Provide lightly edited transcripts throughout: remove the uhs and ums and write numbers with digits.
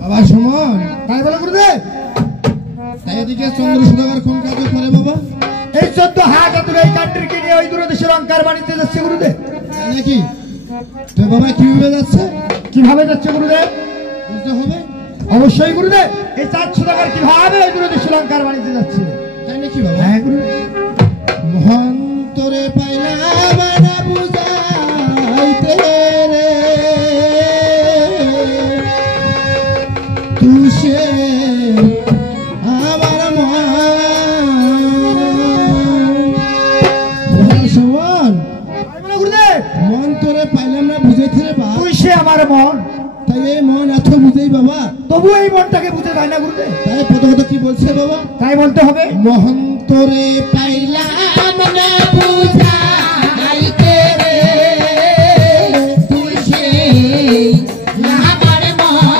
বাবা সুমন, তাই বলে গুরুদেব। তাই এদিকে চন্দ্র সুধাকর কোন কাজ করে বাবা? এই 14 হাত দূরে এই কান্ট্রিকে নিয়ে ওই দূরে দেশের অঙ্কার বাণিজ্য যাচ্ছে গুরুদেব। নাকি তো বাবা কিভাবে যাচ্ছে? কিভাবে যাচ্ছে গুরুদেব? বুঝতে হবে অবশ্যই গুরুদেব। এই 400 টাকার কিভাবে ওই দূরে দেশের অঙ্কার বাণিজ্য যাচ্ছে। তাই নাকি বাবা? হ্যাঁ গুরুদেব। মহন্তরে পাইলাম না বুঝাইতে রে তুষে আমার মন। গুরুদেব মন তোরে পাইলাম না বুঝাইতে রে বা তুই সে আমার মন। তাই এই মন এত বুঝেই বাবা, তবু এই মনটাকে বুঝে যায় না গুরুদেব। তাই কত কত কি বলছে বাবা? তাই বলতে হবে। মহন্তরে পাইলাম না বুঝাইতে রে তুষে আমার মন।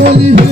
বলি হে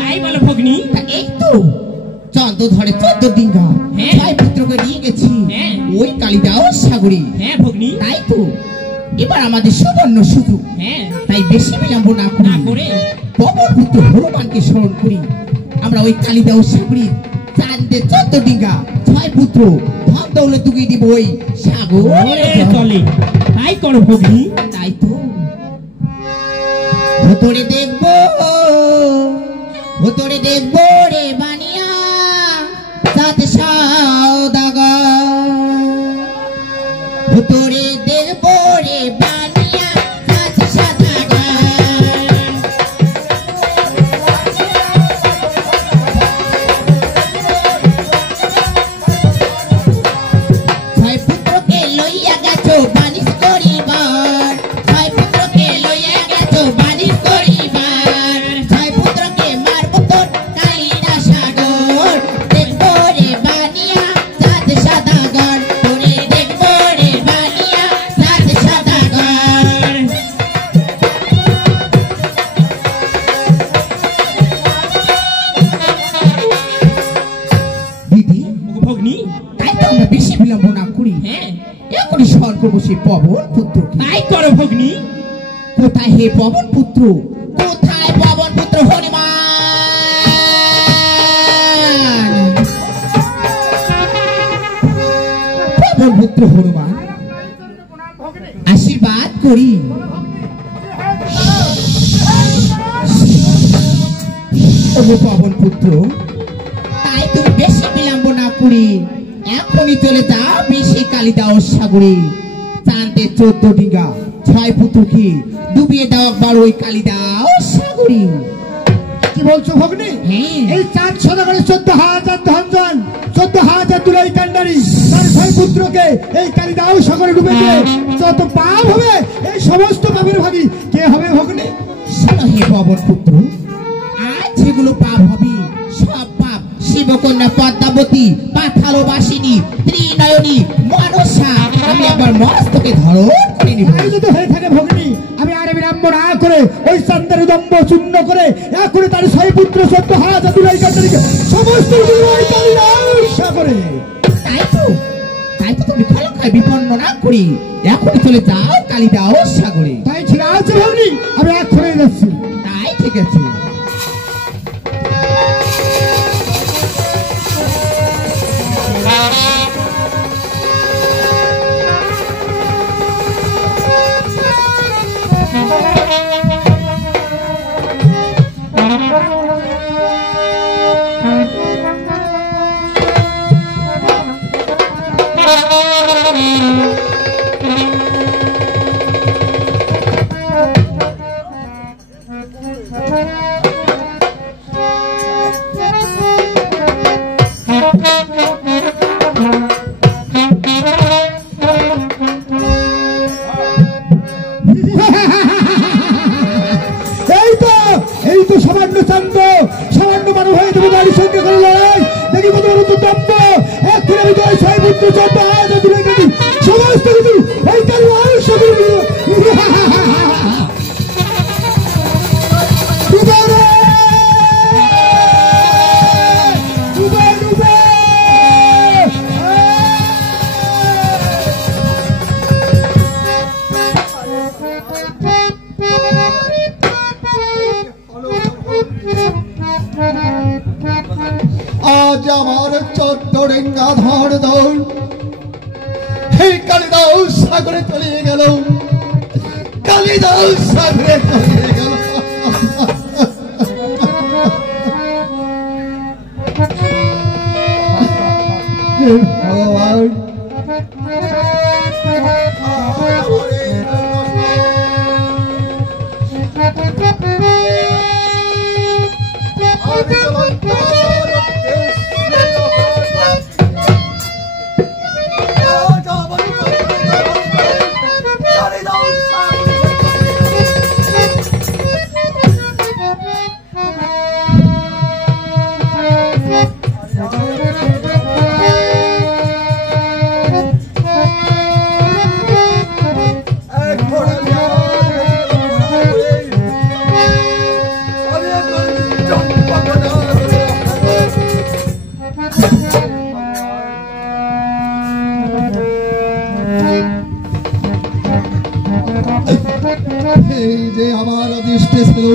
তাই বলো ভগ্নি। এই তো চন্দ্র ধরে 14 দিন হ্যাঁ। ছয় পুত্রকে নিয়ে গেছি হ্যাঁ। ওই কালিদাও সাগরে। হ্যাঁ ভগ্নি। তাই তো এবার আমাদের সুবর্ণ সুযোগ, হ্যাঁ তাই বেশি বিলম্ব না না করি করে পবন পুত্র হনুমানকে স্মরণ করি। আমরা ওই কালিদাও সাগরে চাঁদে 14 ডিঙ্গা 6 পুত্র ধন দৌলত দুগিয়ে দিব ওই সাগর। ওরে চলে তাই করো ভগ্নি। তাই তো ভোতরে দেখবো রে বানিয়া সাথে সওদাগর, ভোতরে দেখবো রে বানিয়া সাথে সওদাগর। ছয় পুত্রকে লইয়া গেছো বানিশ করিবার, ছয় পুত্রকে লইয়া গেছো বানিশ করিবার, ছয় পুত্রকে মারবো তোর কালিদা সাগর। দেখবো হ্যাঁ এখনই স্মরণ করবো সেই পবন পুত্রকে। তাই করো ভগ্নি। কোথায় হে পবন পুত্র, কোথায় পবন পুত্র হনুমান? পবন পুত্র হনুমান, আশীর্বাদ করি। ওগো পবন পুত্র, তাই তুমি বেশি বিলম্ব না করি এখনই চলে যাও বেশি কালিদাস সাগরে। চাঁদে 14 ডিঙ্গা 6 পুত্রকে ডুবিয়ে দাও একবার ওই কালিদাস সাগরে। কি বলছো ভগ্নি? হ্যাঁ। এই 4 সদাগরে 14,000 ধনজন, 14,000 দুলাই কান্ডারি তার 6 পুত্রকে এই কালিদাস সাগরে ডুবে দিয়ে যত পাপ হবে এই সমস্ত পাপের ভাগী কে হবে ভগ্নি? শোনো হে পবন পুত্র, আজ যেগুলো পাপ হবে সব পাপ শিবকন্যা পদ্মাবতী, পাথালবাসিনী, ত্রিনয়নী, মনসা আমি আবার মস্তকে ধারণ করে নিব। তাই যদি হয়ে থাকে ভগ্নি, আমি আর বিলম্ব না করে ওই চান্দের দম্ভ চূর্ণ করে এখনই তার 6 পুত্র 14,000 দুলাই কান্ডারিকে সমস্ত দুলাই কালিদাস সাগরে। তাই তো তুমি খলকায় বিপন্ন না করি এখনই চলে যাও কালিদাস সাগরে। তাই ঠিক আছে ভগ্নি, আমি এখনই যাচ্ছি। তাই ঠিক আছে। এই তো সামান্য চান্দ, সামান্য মানব হয়ে যাবে গাড়ির সঙ্গে করে লড়াই দেখি কত বড় তো দম্ভ। এখন আমি তো 6 পুত্র 14,000 দুলাই কান্ডারি সমস্ত কিছু এই কালিদাস সাগরে দিব। আজ আমার 14 ডিঙ্গা ধর দৌড় এই কালিদাস সাগরে তলিয়ে গেল, কালিদাস সাগরে তলিয়ে গেল। হে ভগবান, এই যে আমার দৃষ্টি ছিল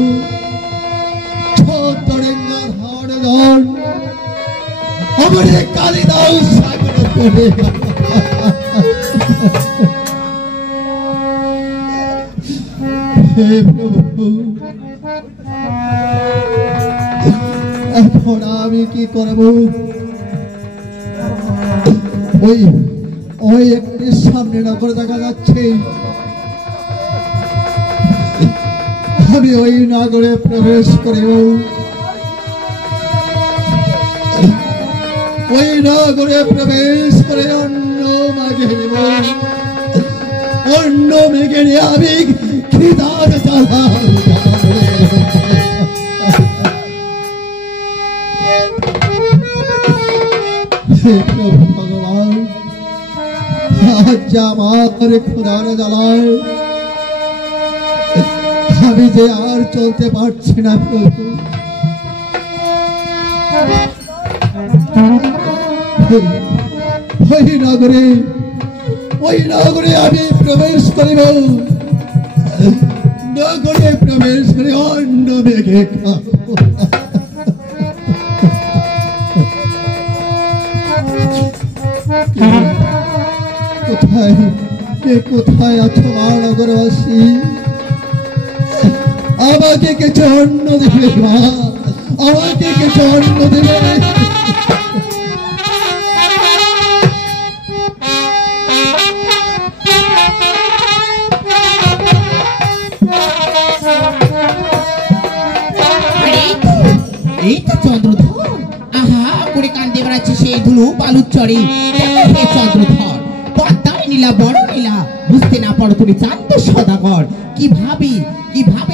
14 ডিঙ্গা ধর দৌড় আমার এই কালিদাস সাগরে তলিয়ে গেল। হে প্রভু, এখন আমি কি করব? ওই ওই একটি সামনে নগর দেখা যাচ্ছে, আমি ওই নগরে প্রবেশ করিব। ওই নগরে প্রবেশ করে অন্য মাগে নিব, অন্য মেঘে নিয়ে আমি খিদার জ্বালা ভগবান, আজ আমার ক্ষুধার জ্বালায় আমি যে আর চলতে পারছি না প্রভু। ওই নগরে ওই নগরে আমি প্রবেশ করিব, নগরে প্রবেশ করে অন্ন মেঘে খাবো। কোথায় কে কোথায় আছো মা নগরবাসী? আমাকে কিছু অন্ন দেবে মা, আমাকে কিছু অন্ন দেবে। এই তো চন্দ্রধর, আহা করে কান্দে বেড়াচ্ছে সেই ধুলো বালুর চরে। দেখো হে চন্দ্রধর, পদ্মায় নীলা বড় নীলা, বুঝতে না পারো তুমি চাঁদ সদাগর। কিভাবে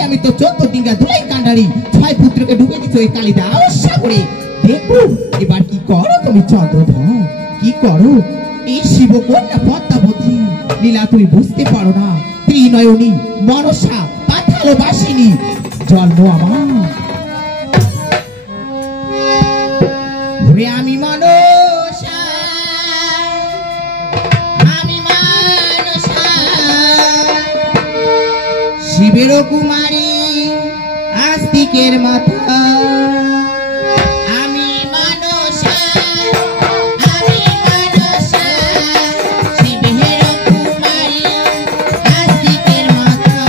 আমি তো 14 ডিঙ্গা ধুলাই কান্ডারি 6 পুত্রকে ডুবে দিচ্ছ ওই কালিদাস সাগরে। দেখো এবার কি করো তুমি চন্দ্রধর, কি করো? এই শিবকন্যা পদ্মাবতী নীলা তুমি বুঝতে পারো না, ত্রিনয়নী মনসা পাতালবাসিনী জন্ম আমার। আমি মনসা, আমি মনসা, শিবের কুমারী আস্তিকের মাতা। আমি মনসা, আমি মনসা, শিবের কুমারী আস্তিকের মাতা।